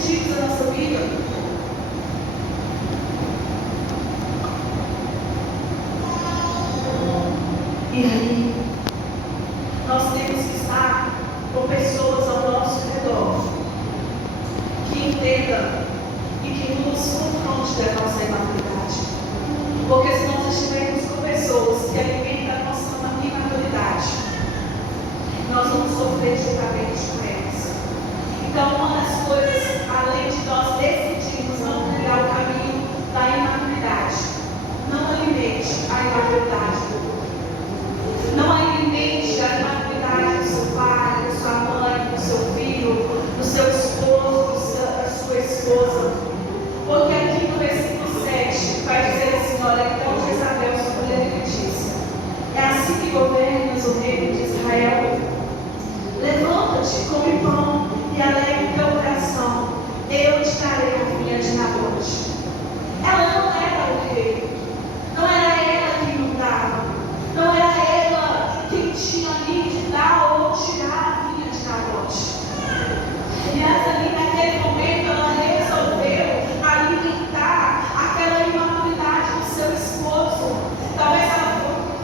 sentidos da nossa vida. E aí, nós temos que estar com pessoas ao nosso redor que entendam e que nos confronte da nossa imaturidade. Porque se nós estivermos com pessoas que alimentam a nossa imaturidade, nós vamos sofrer juntamente com elas. Então, uma das coisas, além de nós decidirmos não trilhar o caminho da imaturidade, não alimente a imaturidade do outro. Não alimente a imaturidade do seu pai, da sua mãe, do seu filho, do seu esposo, da sua esposa. Porque aqui no versículo 7 vai dizer assim: olha, então Jezabel, sua mulher, lhe disse: é assim que governas o reino de Israel? Levanta-te, come pão e alegra o teu coração, eu te darei a vinha de Nabote. Ela não era o rei, não era ela quem mandava, não era ela quem tinha ali de dar ou tirar a vinha de Nabote. Aliás, ali naquele momento ela resolveu alimentar aquela imaturidade do seu esposo. Talvez ela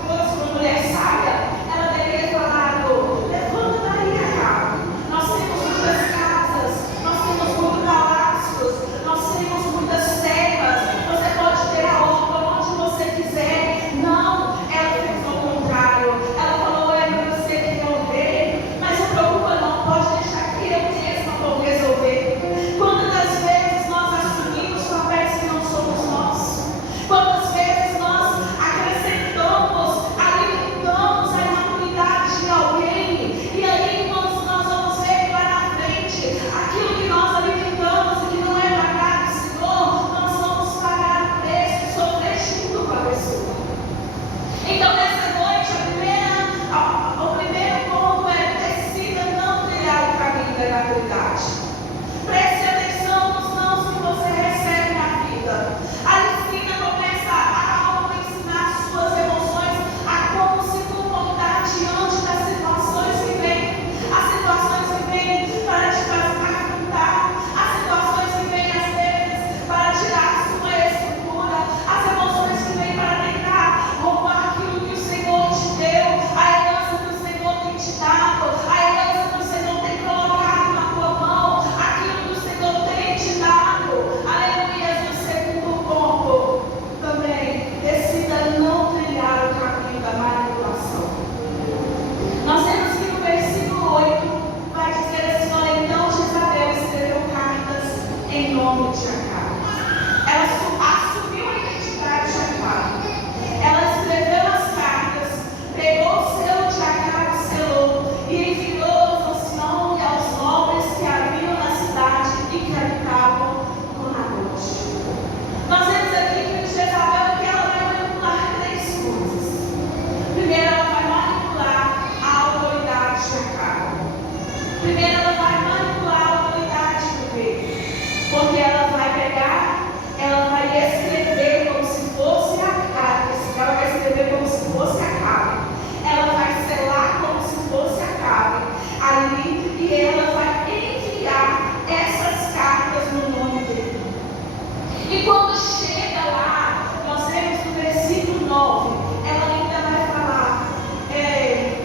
fosse uma mulher sábia, ela deveria ter falado: levanta daí, Acabe. Nós temos muitas casas, nós temos muitos palácios, nós temos muitas terras, você pode ter a obra onde você quiser. Não, ela fez o contrário. Ela falou: é você que resolver, mas não preocupa não, pode deixar que eu mesma vou resolver. Quantas vezes nós assumimos papéis que não somos nós? Quantas vezes nós acrescentamos, alimentamos a imaturidade de alguém, e aí quando nós vamos ver lá na frente aquilo que nós alimentamos e que não é pagado do Senhor, nós vamos pagar o preço e sofrer junto com a pessoa. Então nessa noite o primeiro ponto é: decida não trilhar o caminho da imaturidade. Preste atenção nos nãos que você recebe na vida. A ensina começa a ensinar suas emoções a como se comportar diante das situações que vêm. As situações que vêm para te afrontar, as situações que vêm às vezes para tirar a sua estrutura, as emoções que vêm para tentar roubar aquilo que o Senhor te deu, a herança que o Senhor tem te dado, a herança que o Senhor tem colocado na tua mão, aquilo que o Senhor tem te dado. Aleluia. E o segundo ponto também: decida não trilhar o caminho da manipulação. Nós temos que no versículo 8 vai dizer assim: olha, então Jezabel escreveu cartas em nome de Acabe. Ela assumiu a identidade de Acabe. Ela escreveu as cartas, pegou o selo de Acabe, selou e enviou aos anciãos e aos nobres que haviam na cidade e que habitavam com Nabote. Nós vemos aqui que Jezabel, que ela vai manipular três coisas. Primeiro, ela vai manipular a autoridade de Acabe. Primeiro, ela vai manipular a autoridade do rei, porque ela vai pegar, ela vai escrever como se fosse Acabe. Ela vai escrever como se fosse Acabe. Ela vai selar como se fosse Acabe ali, e ela vai enviar essas cartas no nome dele. E quando chega lá, nós vemos no versículo 9, ela ainda vai falar: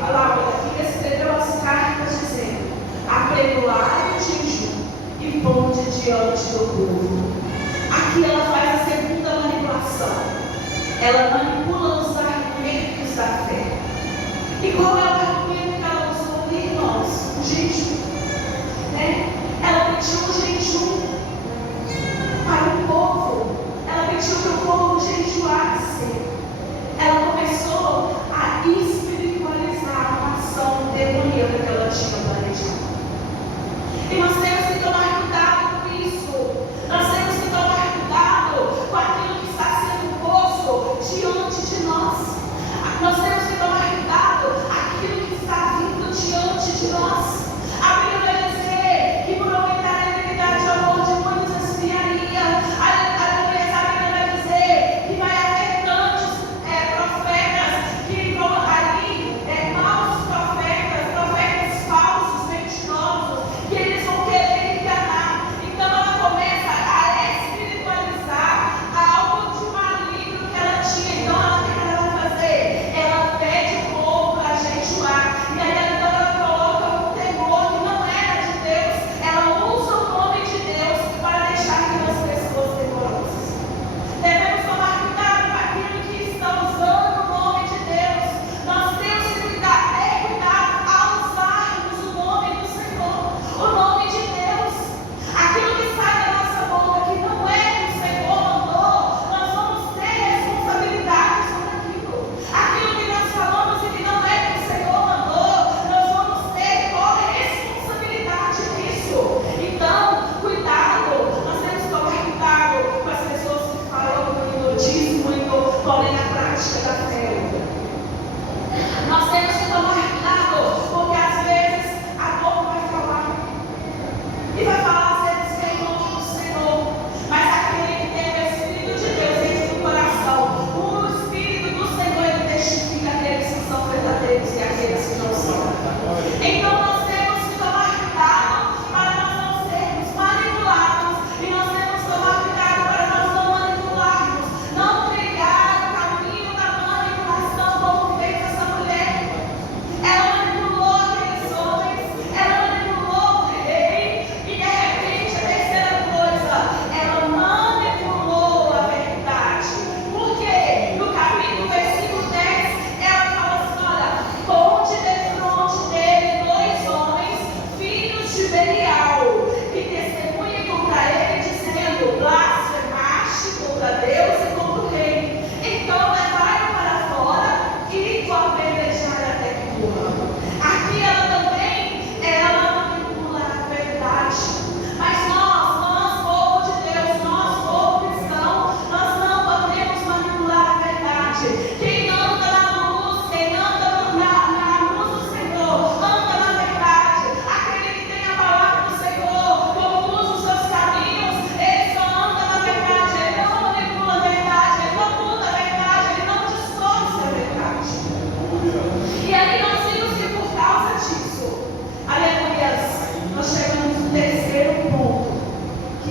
a Laura que escreveu as cartas dizendo: apregoai o jejum e ponde diante do povo. Aqui ela faz a segunda manipulação. Ela manipula os argumentos da fé. E qual é o argumento que ela usou ali, irmãos? O jejum. Ela pediu um jejum para o povo. Ela pediu que o povo jejuasse. Ela começou a espiritualizar a ação demoníaca que ela tinha planejado. E nós temos que tomar cuidado com isso. Nós temos que tomar cuidado com aquilo que está sendo posto diante de nós. Nós temos que tomar cuidado com aquilo que está vindo diante de nós. A Bíblia vai dizer que por aumentar a iniquidade o amor de muitos esfriaria. A Bíblia vai dizer que vai haver tantos profetas que vão ali, maus profetas, profetas falsos, mentirosos, que eles vão querer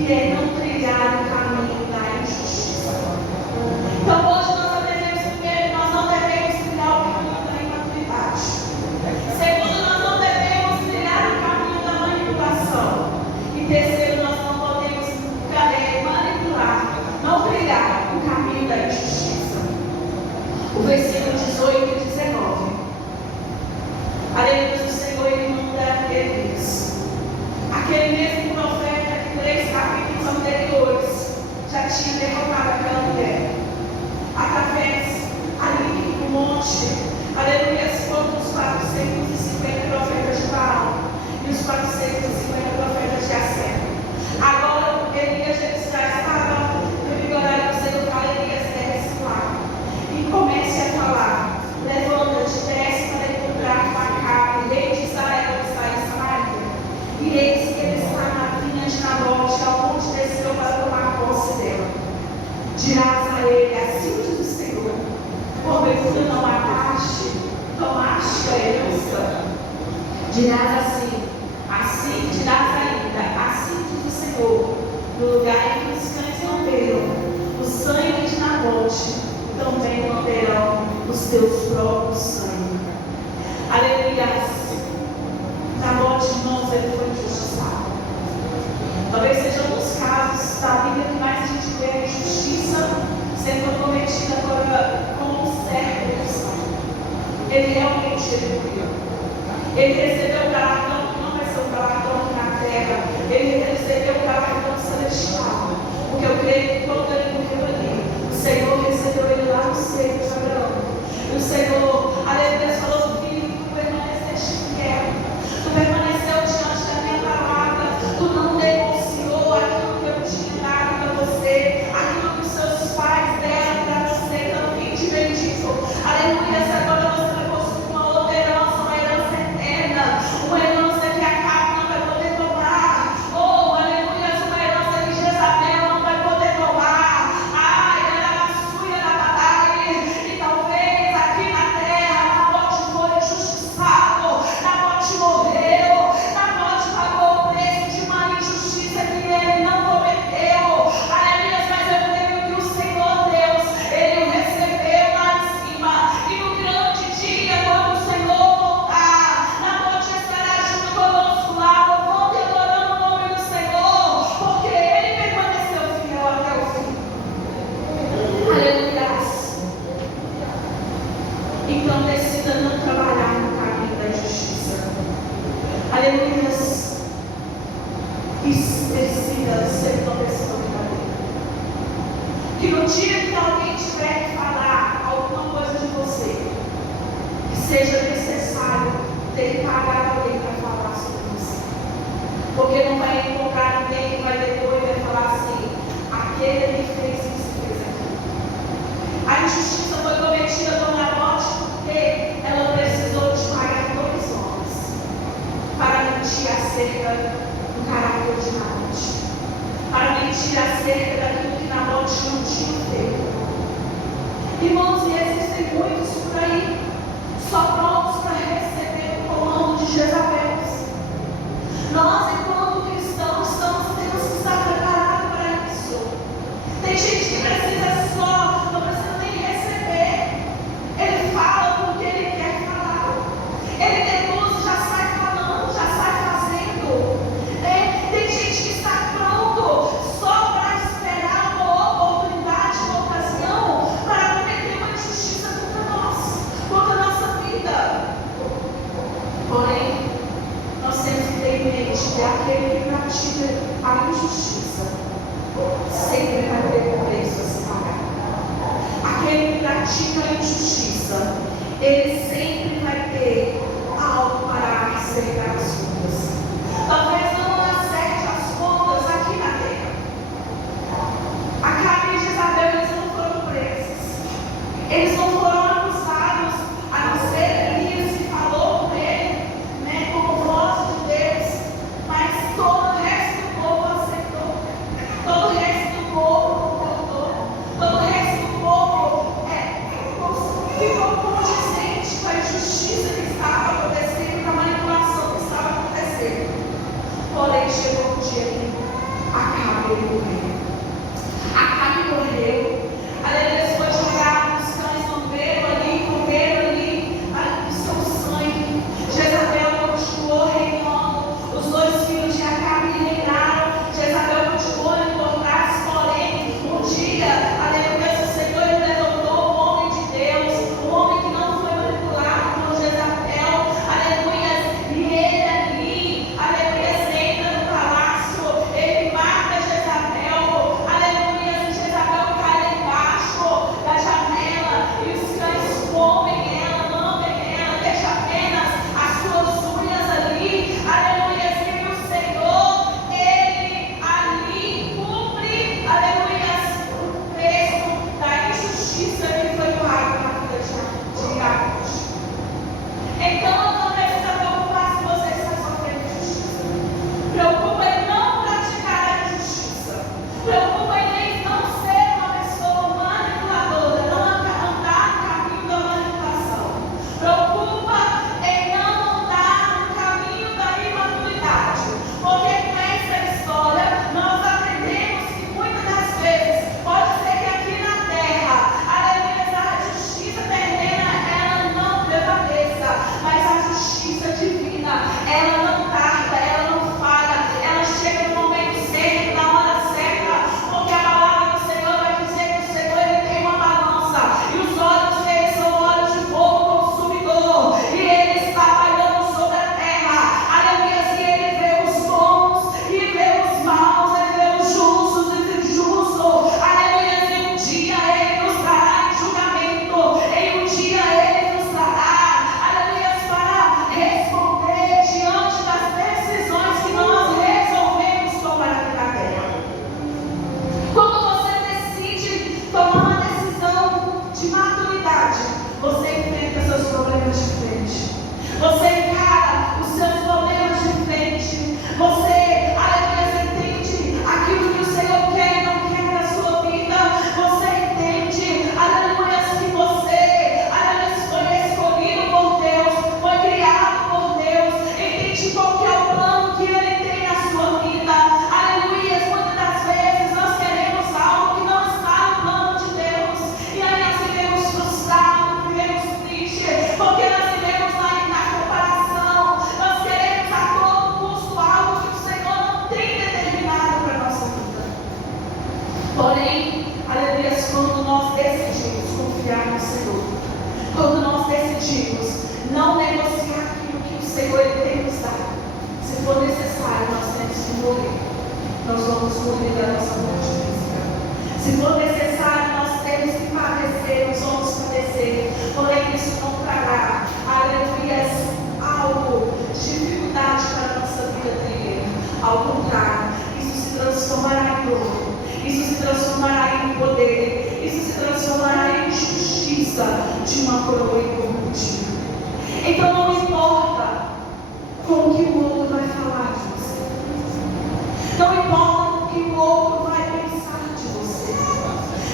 que é não trilhar o caminho da injustiça. Então hoje nós não devemos trilhar o caminho da imaturidade. Segundo, nós não devemos trilhar o caminho da manipulação. E terceiro, nós não podemos manipular, não trilhar o caminho da injustiça. O versículo 18 e 19. Aleluia, o Senhor ele manda Elias, aquele mesmo profeta que 3 capítulos anteriores já tinha derrotado aquela mulher, através ali no monte. Aleluia, foram os 450 profetas de Baal e os 450 profetas de Acera. Agora Elias já estava revigorado. O Senhor fala: Elias, desce lá e comece a falar. Levanta-te, desce para encontrar com Acabe, rei de Israel, que está em Samaria. E eis que ele está na vinha de Nabote, aonde desceu para tomar posse dela. Dirás a ele: assim diz o Senhor, porventura não mataste, tomaste a herança. Dirás assim dirás ainda: assim diz o Senhor, no lugar em que os cães lamberam o sangue de Nabote, também lamberão os teus próprios sangue. Aleluia. Nabote, irmãos, ele foi injustiçado. Talvez seja um dos casos da Bíblia que mais a gente vê a injustiça sendo cometida como um servo cristão. Ele realmente morreu. Ele recebeu o galardão que não vai ser um galardão aqui na terra. Ele recebeu o galardão celestial. Porque eu creio que quando ele morreu ali, o Senhor recebeu ele lá no seio de Abraão. E o Senhor, aleluia, falou: filho, tu permaneceste fiel. Tu permaneceu diante da minha palavra. Tu não negociou aquilo que eu tinha dado para você, aquilo que os seus pais deram para você. Então, vinde bendito. Aleluia, agora você vai possuir uma outra herança, uma herança eterna, uma herança que a carne não vai poder tomar. Oh, aleluia, uma herança que Jezabel não vai poder tomar. Ai, era a sua, era a batalha. E talvez aqui na terra, Nabote foi injustiçado, Nabote morreu, Nabote pagou o preço de uma injustiça que ele não cometeu. Aleluia, mas eu creio que o Senhor Deus, ele o recebeu lá em cima. E no grande dia, quando o Senhor voltar, Nabote estará junto conosco lá, louvando e adorando o nome do Senhor, porque ele permaneceu fiel até o fim. Aleluia. Então decida não trabalhar no caminho da injustiça. Aleluia. E decida ser uma pessoa verdadeira. Que no dia que alguém tiver que falar alguma coisa de você, que seja necessário ter que pagar alguém para falar sobre você. Porque não vai encontrar ninguém que vai depois e vai falar assim: aquele que fez isso, fez aquilo. A injustiça foi cometida com Nabote porque ela precisou de pagar 2 homens para mentir acerca do caráter de Nabote, para mentir acerca daquilo que Nabote não tinha feito. Irmãos, e existem muitos por aí, só prontos para receber o comando de Jezabel. Nós, enquanto cristãos, temos que estar preparados para isso. Tem gente que precisa só, não precisa nem receber. Ele fala porque ele quer falar. Ele deduz, já sai falando, já sai fazendo. Tem gente que está pronto só para esperar uma oportunidade, uma ocasião para cometer uma injustiça contra nós, contra a nossa vida. Porém, nós temos que ter em mente que aquele que pratica a injustiça sempre vai ter um preço a se pagar. Aquele que pratica a injustiça, ele sempre vai ter algo para acertar as contas. Talvez não acerte as contas aqui na terra. Acabe e Jezabel, eles não foram presos, eles não foram acusados, a não ser que Elias se falou com ele, como voz de Deus, mas todo o resto do povo aceitou, todo o resto do povo concordou, todo o resto do povo ficou condizente com a injustiça que estava acontecendo, com a manipulação que estava acontecendo. ele morreu. Acabe morreu. Aleluia, foi jogado, os cães morreram ali, morreram ali, o seu sangue. Jezabel continuou reinando, os dois filhos de Acabe reinaram. Jezabel continuou a engordar, porém, um dia, aleluia, o Senhor levantou o homem de Deus, um homem que não foi manipulado por Jezabel, aleluia, e ele ali, aleluia, entra no palácio, ele mata Jezabel, aleluia, Jezabel cai lá embaixo da janela e os cães comem ela, lambem ela, deixa apenas as suas unhas ali, aleluia, e o Senhor, ele ali cumpre, aleluia, o preço da injustiça que foi pago na vida de Jacó. Então, não precisa preocupar se você está sofrendo injustiça. Preocupa em não praticar a injustiça. Preocupa em não ser uma pessoa manipuladora, não andar no caminho da manipulação. Preocupa em não andar no caminho da imaturidade. Porque com essa história, nós aprendemos que muitas das vezes, pode ser que aqui na terra, aleluia, a justiça terrena, ela não prevaleça, mas a justiça divina, ela não tarda, ela não falha, ela chega no momento certo, na hora certa, porque a palavra do Senhor vai dizer que o Senhor, ele tem uma balança, e os olhos dele são olhos de fogo consumidor, e ele está pairando sobre a terra, aleluia, e ele vê os bons, e vê os maus, ele vê os justos e os injustos, aleluia, e um dia ele nos trará em julgamento, em um dia ele nos trará, aleluia, para responder diante das decisões que nós resolvemos tomar aqui na terra. Quando você decide tomar uma decisão de maturidade, você enfrenta seus problemas de frente. Você encara os seus problemas de frente. Você, aleluia, entende aquilo que o Senhor quer e não quer na sua vida. Você entende, aleluia, que você, aleluia, foi escolhido por Deus, foi criado por Deus. Entende qual que é o plano que Ele tem na sua vida. Aleluia, muitas das vezes nós queremos algo que não está no plano de Deus. E aí nós vivemos frustrados, vivemos tristes, porque nós vivemos na comparação. Nós queremos a todo custo algo que o Senhor não tem determinado para a nossa vida. Porém, aleluia, quando nós decidimos confiar no Senhor, quando nós decidimos não negociar aquilo que o Senhor ele tem nos dado, se for necessário, nós temos que morrer. Nós vamos morrer da nossa morte física. Se for necessário, nós temos que padecer, nós vamos padecer. Porém, isso não trará, aleluia, algo de dificuldade para a nossa vida terrena. Ao contrário, isso se transformará em dor, isso se transformará em poder, isso se transformará em justiça de uma coroa incorruptível. Então não importa com o que o outro vai falar de você, não importa com o que o outro vai pensar de você,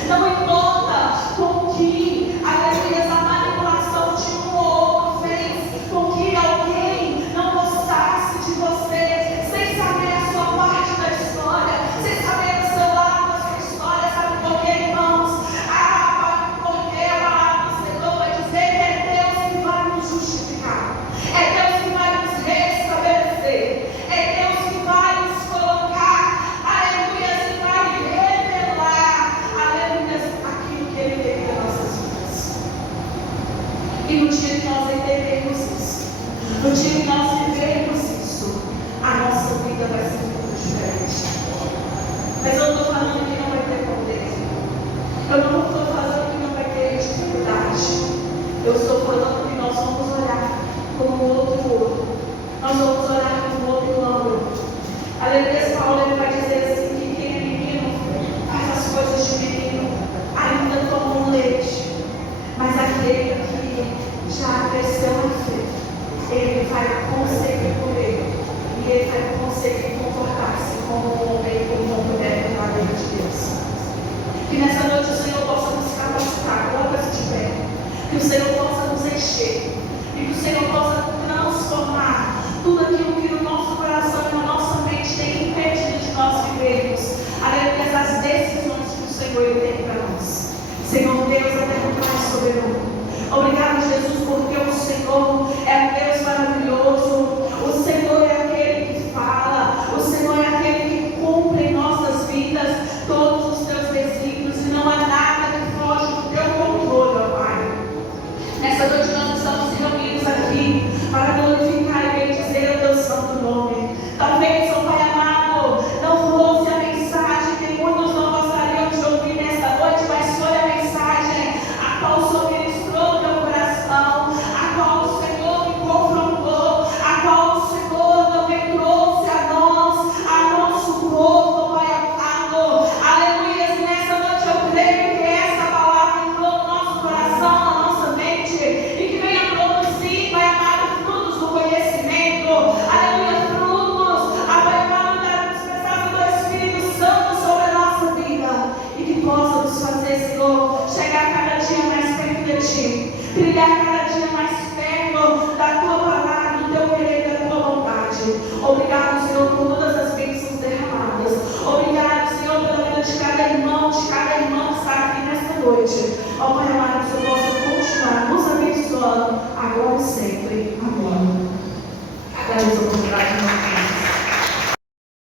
não importa com o que, aleluia, a manipulação de um ou outro fez com que alguém não gostasse de você, sem saber a sua parte da história, sem saber o seu lado da sua história. Sabe por quê, irmãos? Porque a palavra do Senhor vai dizer que é Deus que vai nos justificar, é Deus que vai nos restabelecer, é Deus que vai nos colocar, aleluia, e vai revelar, aleluia, aquilo que Ele tem nas nossas vidas. E no dia que nós entendermos isso, no dia que nós vivermos isso, a nossa vida vai ser muito diferente. Mas eu não estou falando que não vai ter poder, eu não estou falando que não vai ter dificuldade, eu estou falando que nós vamos olhar como o outro, nós vamos olhar como o outro ângulo. Aleluia, Paulo ele vai dizer assim: que quem é menino faz as coisas de menino, ainda toma um leite, mas aquele que já cresceu na fé, ele vai conseguir comer, e ele vai conseguir comportar-se como um homem, como uma mulher verdadeira de Deus. Que nessa noite o Senhor possa nos capacitar, coloca-se de pé, que o Senhor possa nos encher, e que o Senhor possa transformar tudo aquilo que no nosso coração e na nossa mente tem impedido de nós vivermos. Senhor Deus, até o Pai soberano. Obrigado, Jesus, porque o Senhor é um Deus maravilhoso. O Senhor é aquele que fala. O Senhor é aquele que cumpre em nossas vidas todos os teus desígnios. E não há nada que foge do teu controle, ó Pai. Nessa noite nós estamos reunidos aqui para glorificar e bendizer o teu santo nome. Talvez, ó Pai amado, não fosse a mensagem que muitos não gostariam de ouvir nesta noite, mas foi a mensagem a qual o Senhor ministrou no meu coração, a qual o Senhor me confrontou, a qual o Senhor também trouxe a nós, a nosso povo, Pai amado. Aleluia. E nessa noite eu creio que essa palavra entrou no nosso coração, na nossa mente, e que venha produzir, Pai amado, frutos do conhecimento. Aleluia. Frutos, Pai amado, da dispensação do Espírito Santo sobre a nossa vida. E que possa nos fazer, Senhor, chegar cada dia mais perto de Ti, trilhar cada dia mais perto da Tua palavra, do Teu querer e da Tua vontade. Obrigado, Senhor, por todas as bênçãos derramadas. Obrigado, Senhor, pela vida de cada irmão que está aqui nesta noite. Ó Pai amado, que o Senhor possa continuar nos abençoando agora e sempre. Amém. Agradeço a oportunidade.